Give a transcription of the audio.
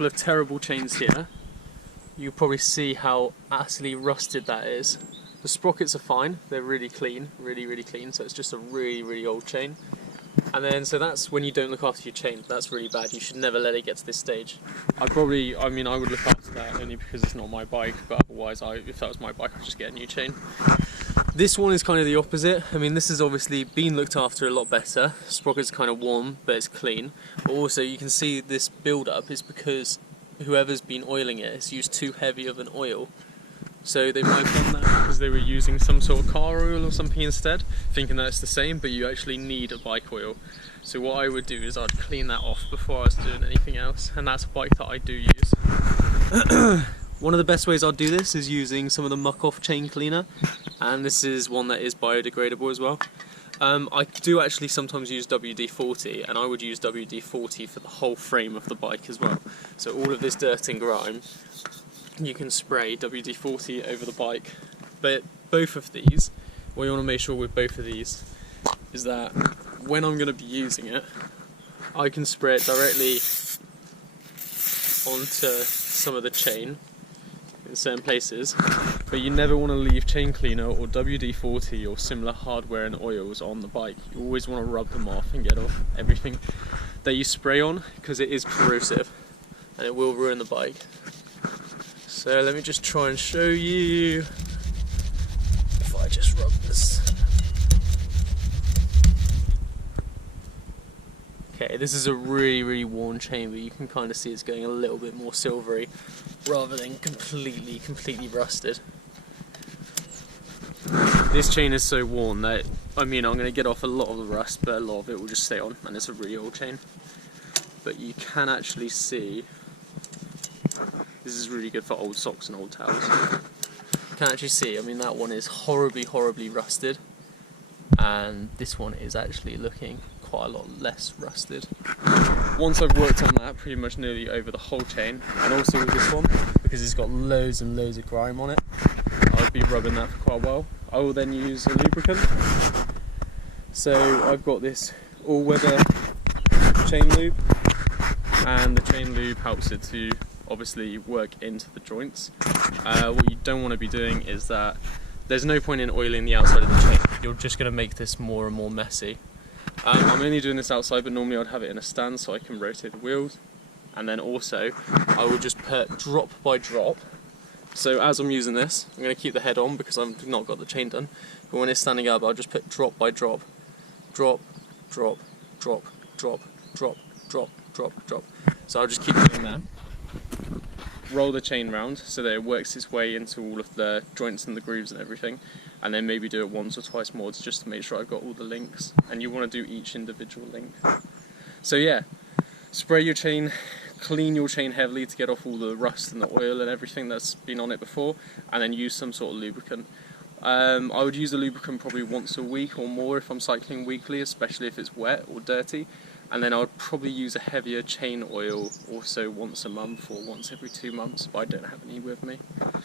couple of terrible chains here. You probably see how utterly rusted that is. The sprockets are fine, they're really clean, really clean, so it's just a really old chain. And then, so that's when you don't look after your chain. That's really bad. You should never let it get to this stage. I would look after that only because it's not my bike, but otherwise, if that was my bike, I'd just get a new chain. This one is kind of the opposite. I mean, this has obviously been looked after a lot better. Sprocket's kind of warm, but it's clean. But also, you can see this build-up is because whoever's been oiling it has used too heavy of an oil. So they might have done that because they were using some sort of car oil or something instead, thinking that it's the same, but you actually need a bike oil. So what I would do is I'd clean that off before I was doing anything else, and that's a bike that I do use. One of the best ways I'd do this is using some of the muck off chain cleaner, and this is one that is biodegradable as well. I do actually sometimes use WD-40, and I would use WD-40 for the whole frame of the bike as well. So all of this dirt and grime, you can spray WD-40 over the bike. But both of these, what you want to make sure with both of these is that when I'm going to be using it, I can spray it directly onto some of the chain in certain places, but you never want to leave chain cleaner or WD-40 or similar hardware and oils on the bike. You always want to rub them off and get off everything that you spray on, because it is corrosive and it will ruin the bike. So let me just try and show you. If I just rub this. Okay, this is a really worn chain, but you can kind of see it's going a little bit more silvery rather than completely rusted. This chain is so worn that, I mean, I'm going to get off a lot of the rust, but a lot of it will just stay on, and it's a really old chain. But you can actually see, this is really good for old socks and old towels. You can actually see, I mean, that one is horribly rusted, and this one is actually looking quite a lot less rusted. Once I've worked on that pretty much nearly over the whole chain, and also with this one, because it's got loads and loads of grime on it, I'll be rubbing that for quite a while. I will then use a lubricant. So I've got this all-weather chain lube, and the chain lube helps it to obviously work into the joints. What you don't want to be doing is that there's no point in oiling the outside of the chain. You're just going to make this more and more messy. I'm only doing this outside, but normally I'd have it in a stand so I can rotate the wheels. And then also, I will just put drop by drop. So as I'm using this, I'm going to keep the head on because I've not got the chain done. But when it's standing up, I'll just put drop by drop. Drop, drop, drop, drop, drop, drop, drop, drop. So I'll just keep doing that. Roll the chain round so that it works its way into all of the joints and the grooves and everything, and then maybe do it once or twice more just to make sure I've got all the links, and you want to do each individual link. So yeah, spray your chain, clean your chain heavily to get off all the rust and the oil and everything that's been on it before, and then use some sort of lubricant. I would use a lubricant probably once a week or more if I'm cycling weekly, especially if it's wet or dirty. And then I would probably use a heavier chain oil also once a month or once every 2 months, but I don't have any with me.